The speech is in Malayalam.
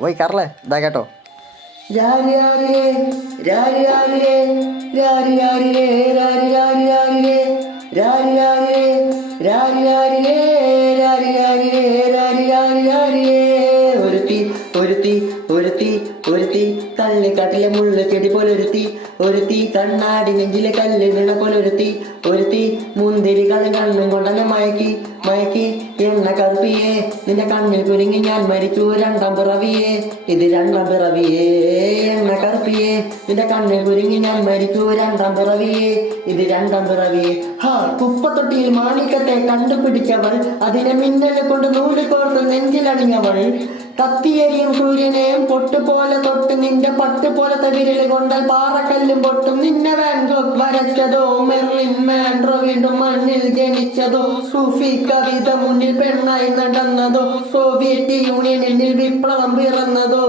പോയി കറലേ ഇതാ കേട്ടോ. ഒരുത്തി ഒരുത്തി ഒരുത്തി കള്ളിക്കാട്ടിലെ മുള്ള ചെടി പോലൊരുത്തി, ഒരുത്തി കണ്ണാടി നെഞ്ചിലെ കല്ല് വീണ പോലൊരുത്തി, ഒരുത്തി മുന്തിരി കളി കണ്ണും കൊണ്ടന്നെ മയക്കി മയക്കി എണ്ണ കറുപ്പിയേ നിന്റെ കണ്ണിൽ കുരുങ്ങി ഞാൻ മരിച്ചു രണ്ടാം പിറവിയേ, ഇത് രണ്ടാം പിറവിയേ. എണ്ണ കറുപ്പിയേ നിന്റെ കണ്ണിൽ കുരുങ്ങി ഞാൻ മരിച്ചു രണ്ടാം പിറവിയേ, ഇത് രണ്ടാം പിറവിയേ. ഹാ കുപ്പത്തൊട്ടിയിൽ മാണിക്കത്തെ കണ്ടുപിടിച്ചവൾ, അതിനെ മിന്നലെ കൊണ്ട് നൂലിക്കോർത്ത് നെഞ്ചിലണിഞ്ഞവൾ, കത്തിയരിയും സൂര്യനെയും പൊട്ടുപോലെ തൊട്ട് നിന്റെ പട്ടുപോലത്തെ വിരല് കൊണ്ടാൽ പാറക്കല്ലും പൊട്ടും. നിന്നെ വാൻ ഗോഗ് വരച്ചതോ മെർലിൻ മാൻഡ്രോ വീണ്ടും മണ്ണിൽ ജനിച്ചതോ, സൂഫി കവിത മുന്നിൽ പെണ്ണായി നടന്നതോ, സോവിയറ്റ് യൂണിയനിൽ വിപ്ലവം പിറന്നതോ,